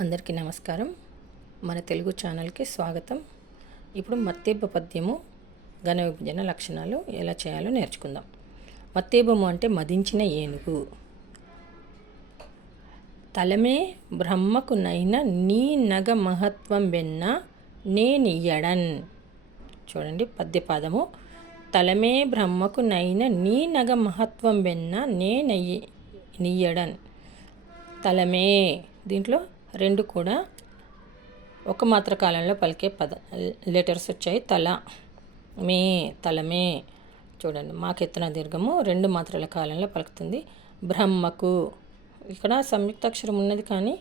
అందరికీ నమస్కారం. మన తెలుగు ఛానల్కి స్వాగతం. ఇప్పుడు మత్తేబ పద్యము ఘన విభజన లక్షణాలు ఎలా చేయాలో నేర్చుకుందాం. మత్తేబము అంటే మదించిన ఏనుగు. తలమే బ్రహ్మకు నైన నీ నగ మహత్వం వెన్న నేనియ్యడన్ చూడండి పద్యపాదము. తలమే బ్రహ్మకు నైన నీ నగ మహత్వం వెన్న నేనయ్యి నియ్యడన్ తలమే. దీంట్లో రెండు కూడా ఒక మాత్ర కాలంలో పలికే పద లెటర్స్ వచ్చాయి. తల మే తలమే చూడండి మాకెత్తన దీర్ఘము రెండు మాత్రల కాలంలో పలుకుతుంది. బ్రహ్మకు ఇక్కడ సంయుక్తాక్షరం ఉన్నది కానీ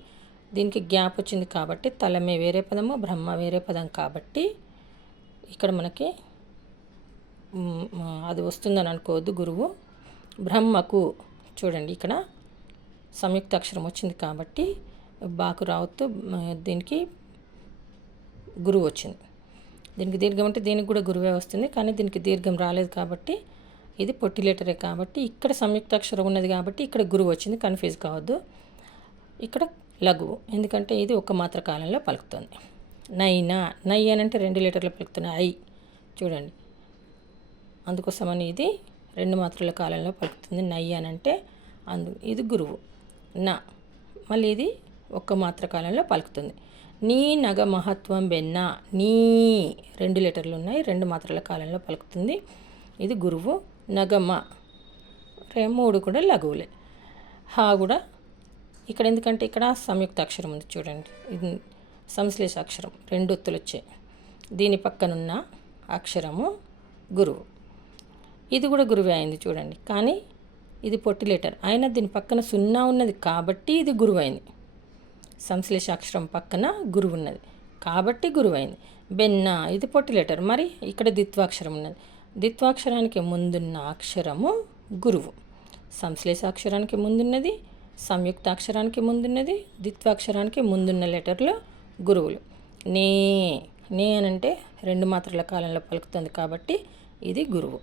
దీనికి గ్యాప్ వచ్చింది కాబట్టి తలమే వేరే పదము బ్రహ్మ వేరే పదం కాబట్టి ఇక్కడ మనకి అది వస్తుందని అనుకోవద్దు గురువు. బ్రహ్మకు చూడండి ఇక్కడ సంయుక్తాక్షరం వచ్చింది కాబట్టి బాకు రావుతో దీనికి గురువు వచ్చింది. దీనికి దీర్ఘం అంటే దీనికి కూడా గురువే వస్తుంది కానీ దీనికి దీర్ఘం రాలేదు కాబట్టి ఇది పొట్టి లెటరే కాబట్టి ఇక్కడ సంయుక్తాక్షరం ఉన్నది కాబట్టి ఇక్కడ గురువు వచ్చింది కన్ఫ్యూజ్ కావద్దు. ఇక్కడ లఘువు ఎందుకంటే ఇది ఒక మాత్ర కాలంలో పలుకుతుంది. నైనా నై అని అంటే రెండు లీటర్లు పలుకుతున్నాయి ఐ. చూడండి. అందుకోసమని ఇది రెండు మాత్రల కాలంలో పలుకుతుంది నై అని అంటే అందు ఇది గురువు. నా మళ్ళీ ఇది ఒక్క మాత్ర కాలంలో పలుకుతుంది. నీ నగ మహత్వం వెన్న నీ రెండు లీటర్లు ఉన్నాయి రెండు మాత్రల కాలంలో పలుకుతుంది. ఇది గురువు నగమ రే మూడు కూడా లఘువులే. హా కూడా ఇక్కడ ఎందుకంటే ఇక్కడ సంయుక్త అక్షరం ఉంది చూడండి. ఇది సంశ్లేష అక్షరం రెండు ఒత్తులు వచ్చాయి. దీని పక్కనున్న అక్షరము గురువు. ఇది కూడా గురువే అయింది చూడండి. కానీ ఇది పొట్టి లెటర్. అయినా దీని పక్కన సున్నా ఉన్నది కాబట్టి ఇది గురువైంది. అయింది సంశ్లేష అక్షరం పక్కన గురువు ఉన్నది. కాబట్టి గురువైంది. బెన్న ఇది పొట్టి లెటర్. మరి ఇక్కడ ద్విత్వాక్షరం ఉన్నది. ద్విత్వాక్షరానికి ముందున్న అక్షరము గురువు. సంశ్లేష అక్షరానికి ముందున్నది సంయుక్త అక్షరానికి ముందున్నది ద్విత్వాక్షరానికి ముందున్న లెటర్లు గురువులు. నే నే అనంటే రెండు మాత్రల కాలంలో పలుకుతుంది కాబట్టి ఇది గురువు.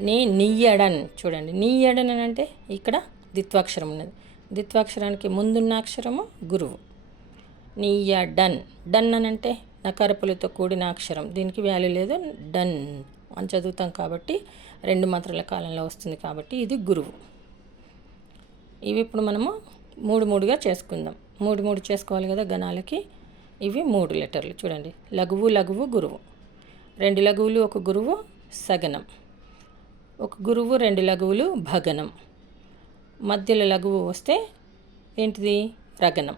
నే నియ్యడన్ చూడండి నియ్యడన్ అని అంటే ఇక్కడ ద్విత్వాక్షరం ఉన్నది. ద్విత్వాక్షరానికి ముందున్న అక్షరము గురువు. నీయ డన్. డన్ అని అంటే నకారపులతో కూడిన అక్షరం. దీనికి వాల్యూ లేదు. డన్ అని చదువుతాం కాబట్టి రెండు మాత్రల కాలంలో వస్తుంది కాబట్టి ఇది గురువు. ఇవి ఇప్పుడు మనము మూడు మూడుగా చేసుకుందాం. మూడు మూడు చేసుకోవాలి కదా గణాలకి. ఇవి మూడు లెటర్లు. చూడండి. లఘువు లఘువు గురువు. రెండు లఘువులు ఒక గురువు సగనం. ఒక గురువు రెండు లఘువులు భగనం. మధ్యలో లఘువు వస్తే ఏంటిది? రగనం.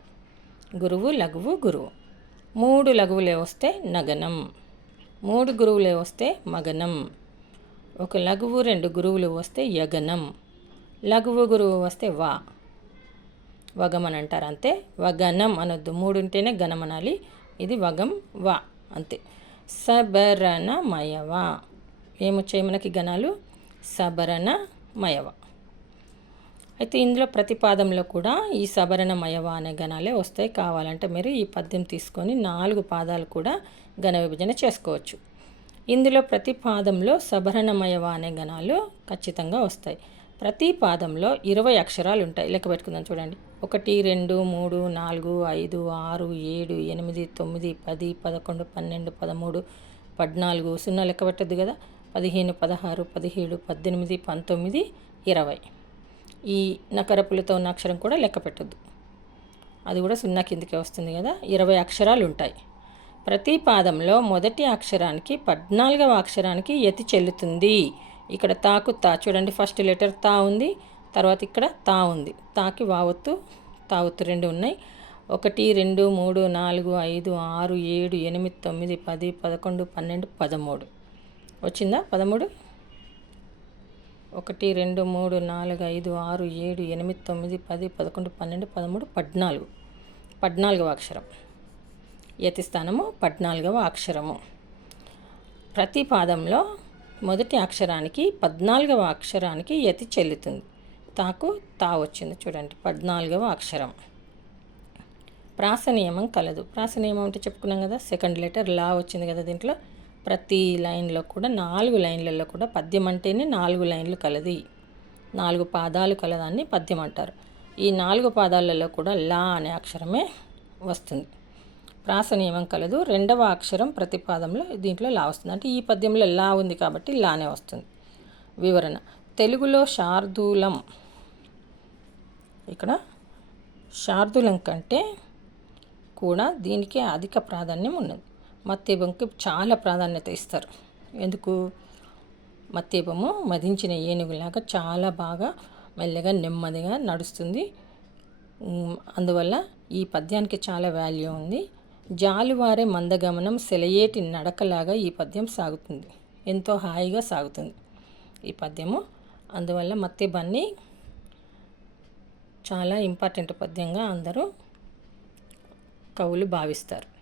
గురువు లఘువు గురువు. మూడు లఘువులే వస్తే నగనం. మూడు గురువులే వస్తే మగనం. ఒక లఘువు రెండు గురువులు వస్తే యగనం. లఘువు గురువు వస్తే వా. వగమని అని అంటారు అంతే. వగనం అనొద్దు. మూడు ఉంటేనే గణం అనాలి. ఇది వగం వా అంతే. సబరణ మయవ ఏమొచ్చాయి మనకి గణాలు సబరణమయవ. అయితే ఇందులో ప్రతిపాదంలో కూడా ఈ సబరణమయవ అనే గణాలే వస్తాయి. కావాలంటే మీరు ఈ పద్యం తీసుకొని నాలుగు పాదాలు కూడా గణ విభజన చేసుకోవచ్చు. ఇందులో ప్రతి పాదంలో అనే గణాలు ఖచ్చితంగా వస్తాయి. ప్రతి పాదంలో ఇరవై అక్షరాలు ఉంటాయి. లెక్క పెట్టుకుందాం చూడండి. ఒకటి రెండు మూడు నాలుగు ఐదు ఆరు ఏడు ఎనిమిది తొమ్మిది పది పదకొండు పన్నెండు పదమూడు పద్నాలుగు సున్నా లెక్క పెట్టద్దు కదా. పదిహేను పదహారు పదిహేడు పద్దెనిమిది పంతొమ్మిది ఇరవై. ఈ నకరపులతో ఉన్న అక్షరం కూడా లెక్క పెట్టద్దు. అది కూడా సున్నా కిందకే వస్తుంది కదా. ఇరవై అక్షరాలు ఉంటాయి. ప్రతి పాదంలో మొదటి అక్షరానికి పద్నాలుగవ అక్షరానికి యతి చెల్లుతుంది. ఇక్కడ తాకు తా. చూడండి ఫస్ట్ లెటర్ తా ఉంది. తర్వాత ఇక్కడ తా ఉంది. తాకి వావత్తు తావత్తు రెండు ఉన్నాయి. ఒకటి రెండు మూడు నాలుగు ఐదు ఆరు ఏడు ఎనిమిది తొమ్మిది పది పదకొండు పన్నెండు పదమూడు. వచ్చిందా? పదమూడు? ఒకటి రెండు మూడు నాలుగు ఐదు ఆరు ఏడు ఎనిమిది తొమ్మిది పది పదకొండు పన్నెండు పదమూడు పద్నాలుగు. పద్నాలుగవ అక్షరం. యతిస్థానము పద్నాలుగవ అక్షరము. ప్రతి పాదంలో మొదటి అక్షరానికి పద్నాలుగవ అక్షరానికి యతి చెల్లుతుంది. తాకు తా వచ్చింది చూడండి పద్నాలుగవ అక్షరం. ప్రాస నియమం కలదు. ప్రాస నియమం అంటే చెప్పుకున్నాం కదా సెకండ్ లెటర్ లా వచ్చింది కదా దీంట్లో. ప్రతి లైన్లో కూడా నాలుగు లైన్లలో కూడా పద్యం అంటేనే నాలుగు లైన్లు కలది. నాలుగు పాదాలు కలదాన్ని పద్యం అంటారు. ఈ నాలుగు పాదాలలో కూడా లా అనే అక్షరమే వస్తుంది. ప్రాస నియమం కలదు. రెండవ అక్షరం ప్రతి పాదంలో దీంట్లో లా వస్తుంది. అంటే ఈ పద్యంలో లా ఉంది కాబట్టి లానే వస్తుంది. వివరణ. తెలుగులో శార్దూలం. ఇక్కడ శార్దూలం కంటే కూడా దీనికి అధిక ప్రాధాన్యం ఉన్నది. మత్తేపంకి చాలా ప్రాధాన్యత ఇస్తారు. ఎందుకు? మత్తేపము మదించిన ఏనుగులాగా చాలా బాగా మెల్లగా నెమ్మదిగా నడుస్తుంది. అందువల్ల ఈ పద్యానికి చాలా వాల్యూ ఉంది. జాలువారే మందగమనం సెలయేటి నడకలాగా ఈ పద్యం సాగుతుంది. ఎంతో హాయిగా సాగుతుంది ఈ పద్యము. అందువల్ల మత్తేబాన్ని చాలా ఇంపార్టెంట్ పద్యంగా అందరూ కవులు భావిస్తారు.